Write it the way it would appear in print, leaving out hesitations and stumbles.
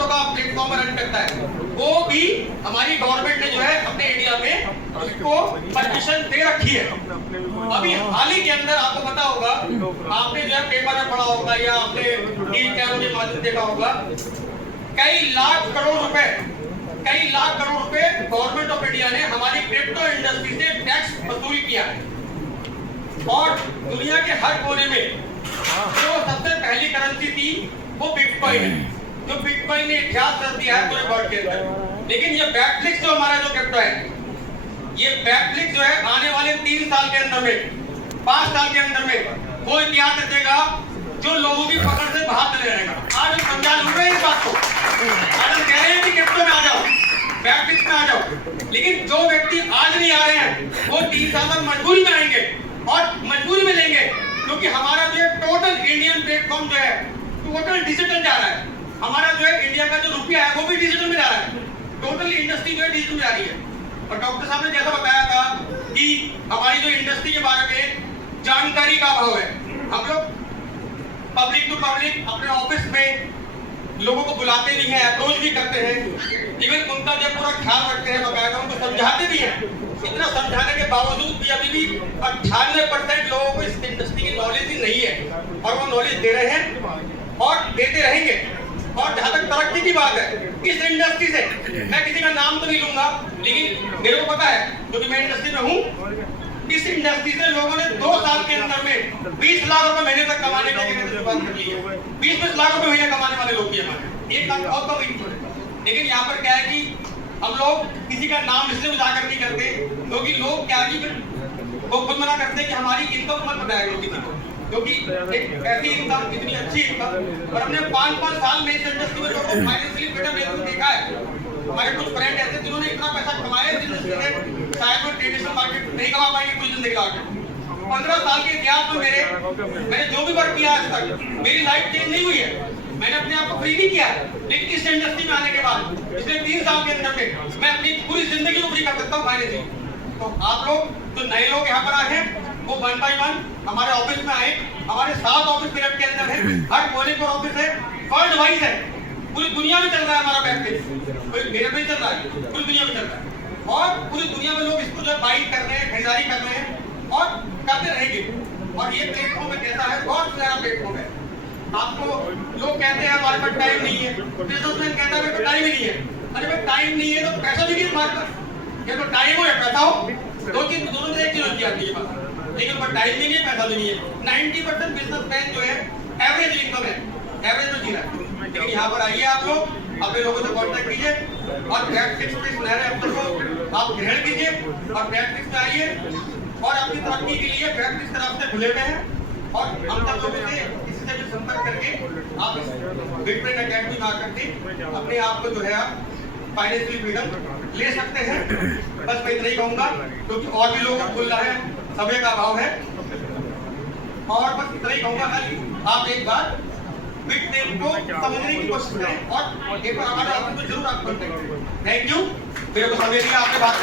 Crypto का platform run करता है, वो भी हमारी गवर्नमेंट ने जो है अपने इंडिया में उसको परमिशन दे रखी है। अभी हाल ही के अंदर आपको पता होगा, आपने जो है पेपर में पढ़ा होगा या आपने टीवी चैनल के माध्यम देखा होगा, कई लाख करोड़ रुपए गवर्नमेंट ऑफ इंडिया ने हमारी क्रिप्टो इंडस्ट्री से टैक्स वसूल किया है। और दुनिया के हर कोने में जो सबसे पहली करेंसी थी वो बिटकॉइन है, जो बिटकॉइन ने इतिहास कर दिया है पूरे वर्ल्ड के अंदर। लेकिन ये बैकफ्लिक्स जो हमारा जो क्रिप्टो है, ये बैकफ्लिक्स जो है आने वाले 3 साल के अंदर में, 5 साल के अंदर में वो इतिहास रचेगा जो लोगों की पकड़ से बाहर चले रहेगा। आज हम समझा लूंगा इस बात को, आज हम कह रहे हैं कि क्रिप्टो में आ जाओ, बैकफ्लिक्स में आ जाओ, लेकिन जो व्यक्ति आज नहीं आ रहे हैं वो 3 साल तक मजबूरी में आएंगे और मजबूरी में लेंगे, क्योंकि हमारा जो है टोटल इंडियन प्लेटफॉर्म जो है टोटल डिजिटल जा रहा है। हमारा जो है इंडिया का जो रुपया है वो भी डिजिटल में जा रहा है, टोटल इंडस्ट्री जो है डिजिटल में जा रही है। और डॉक्टर साहब ने जैसा बताया था कि हमारी जो इंडस्ट्री के बारे में जानकारी का अभाव है, हम लोग पब्लिक टू पब्लिक अपने ऑफिस में लोगों को बुलाते भी हैं, अप्रोच भी करते हैं, इवन उनका जो पूरा ख्याल रखते हैं, बकायदा उनको समझाते भी हैं। इतना समझाने के बावजूद भी अभी भी 98% लोगों को इस इंडस्ट्री की नॉलेज ही नहीं है, और वो नॉलेज दे रहे हैं और देते रहेंगे। और जहाँ तक तरक्की की बात है, इस इंडस्ट्री से मैं किसी का नाम तो नहीं लूंगा, लेकिन मेरे को पता है क्योंकि मैं इंडस्ट्री में हूँ, इस इंडस्ट्री से लोगों ने 2 साल के अंदर में 20 लाख रुपए महीने तक कमाने की शुरुआत कर ली है। 20-20 लाख रुपए महीने कमाने वाले लोग भी हमारे 1 लाख बहुत कम इनकम है। लेकिन यहाँ पर क्या है कि हम लोग किसी का नाम इसलिए उजागर नहीं करते क्योंकि लोग क्या है वो खुद मना करते हैं कि हमारी इनकम मत बताया करो किसी को, क्योंकि एक ऐसी इनकम, इतनी अच्छी इनकम, और हमने 5-5 साल में इस इंडस्ट्री में लोगों को फाइनेंशियली फ्रीडम लेते हुए देखा है। हमारे कुछ फ्रेंड ऐसे जिन्होंने इतना पैसा कमाया इस इंडस्ट्री में, शायद वो ट्रेडिशनल मार्केट नहीं कमा पाएंगे पूरी जिंदगी लाके। 15 साल के इतिहास में मैंने जो भी वर्क किया आज तक, मेरी लाइफ चेंज नहीं हुई है, मैंने अपने आप को फ्री नहीं किया। लेकिन इस इंडस्ट्री में आने के बाद पिछले 3 साल के अंदर में मैं अपनी पूरी जिंदगी को फ्री कर सकता हूँ फाइनेंशियली। तो आप लोग जो नए लोग यहाँ पर आए हैं वो 1 by 1 हमारे ऑफिस में आए। हमारे 7 ऑफिस मिनट के अंदर है, हर कोने पर ऑफिस है, वर्ल्ड वाइड है, पूरी दुनिया में चल रहा है हमारा बैकपेज, कोई मेरे में चल रहा है, पूरी दुनिया में चल रहा है, और पूरी दुनिया में लोग इसको जो बाई कर रहे हैं, खरीदारी कर रहे हैं और करते रहेंगे। और ये प्लेटफॉर्म एक ऐसा है, बहुत प्यारा प्लेटफॉर्म है। आपको लोग कहते हैं हमारे पास टाइम नहीं है, बिजनेसमैन कहता है मेरे टाइम ही नहीं है। अरे भाई टाइम नहीं है तो पैसा भी नहीं तुम्हारे पास, या तो टाइम हो या पैसा हो, दोनों में एक चीज होती आती है बात। लेकिन पर टाइम भी नहीं है, पैसा भी नहीं है। 90% बिजनेसमैन जो है एवरेज इनकम है, एवरेज में जी रहा है। लेकिन यहाँ पर आइए, आप लोग अपने लोगों से कांटेक्ट कीजिए और बैकफ्लिक्स के सुनहरे अवसर को आप ग्रहण कीजिए और बैकफ्लिक्स में आइए और अपनी तरक्की के लिए बैकफ्लिक्स तरफ से खुले हुए हैं। और हम सब लोगों से किसी से भी संपर्क करके आप इस बिटकॉइन अकेडमी में आकर के अपने आप को जो है आप फाइनेंशियली फ्रीडम ले सकते हैं। बस मैं इतना ही कहूँगा, क्योंकि और भी लोग खुल रहा है, समय का अभाव है, और बस इतना ही कहूँगा। आप एक बार बिटकॉइन को समझने की कोशिश करें और एक बार हमारे ऑफिस में जरूर आप कॉन्टेक्ट करें। थैंक यू, मेरे को समय दिया आपने बात